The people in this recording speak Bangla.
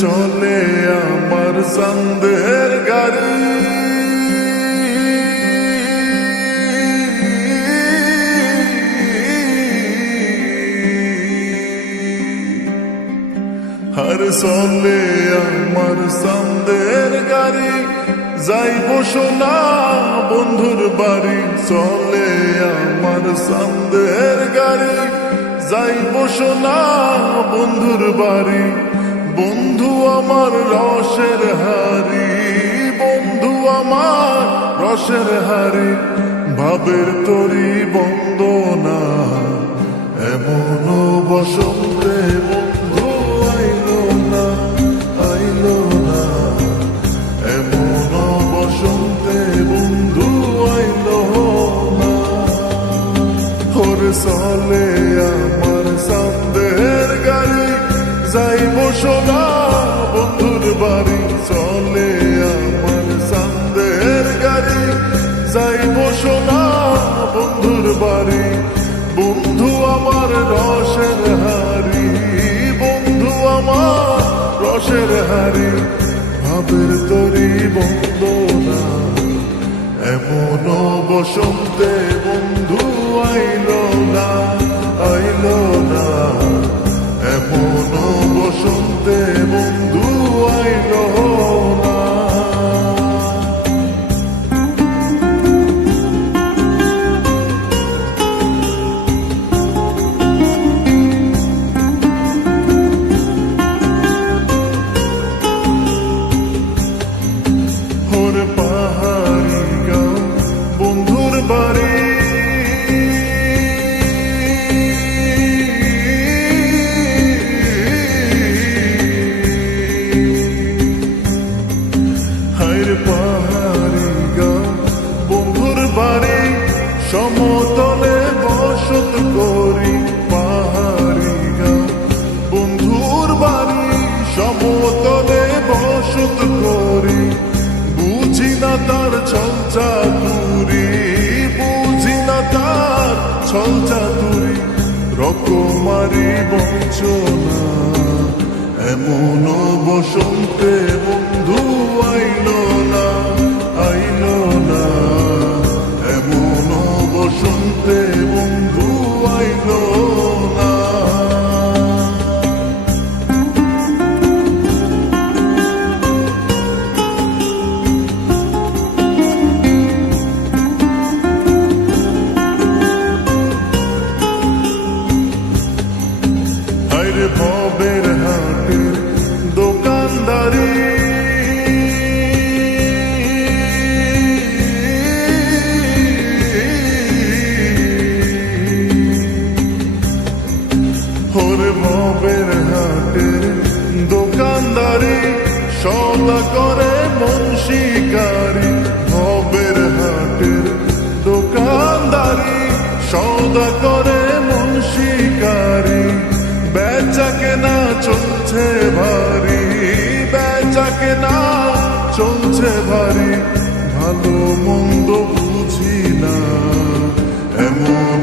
চলে আমার সন্দেহের গাড়ি, আর চলে আমার সন্দেহের গাড়ি, যাইব সোনা বন্ধুর বাড়ি। চলে আমার সন্দেহের গাড়ি, যাইব সোনা বন্ধুর বাড়ি। বন্ধু আমার রসের হারি, বন্ধু আমার রসের হারি, ভাবের তরি বন্দনা এমন বসন্তে বন্ধু আইলো না, আইলো না, এমন বসন্তে বন্ধু আইলো না। ওরে চলে আমার সন্দেহের গাড়ি, যাইব সোনা বন্ধুর বাড়ি। চলে আমার সন্দেহের গাড়ি, যাইব সোনা বন্ধুর বাড়ি। বন্ধু আমার রসের হারি, বন্ধু আমার রসের হারি, ভাবের তরি বন্দনা এমন বসন্তে বন্ধু আইলো না, আইলো না, এমন বসন্তে বন্ধু আইলো না। ওরে পাহাড়ি গাঁও বন্ধুর বাড়ি, পাহাড়ি গাঁও বন্ধুর বাড়ি, সমতলে বসত করি। পাহাড়ি গাঁও বন্ধুর বাড়ি, সমতলে বসত করি। বুঝি না তার ছল চাতুরি, বুঝি না তার ছল চাতুরি, রকমারি বঞ্চনা এমন বসন্তে বন্ধু আইলো না, আইলো না, এমন বসন্তে বন্ধু আইলো না। আরে ভবের হাটের দোকানদারি, ওরে ভবের হাটের দোকানদারি, সদা করে মন শিকারি। ভবের হাটের দোকানদারি, সদা করে মন শিকারি। বেচা কেনা চলছে ভারী, বেচা কেনা চলছে ভারী, ভালো মন্দ বুঝি না এমন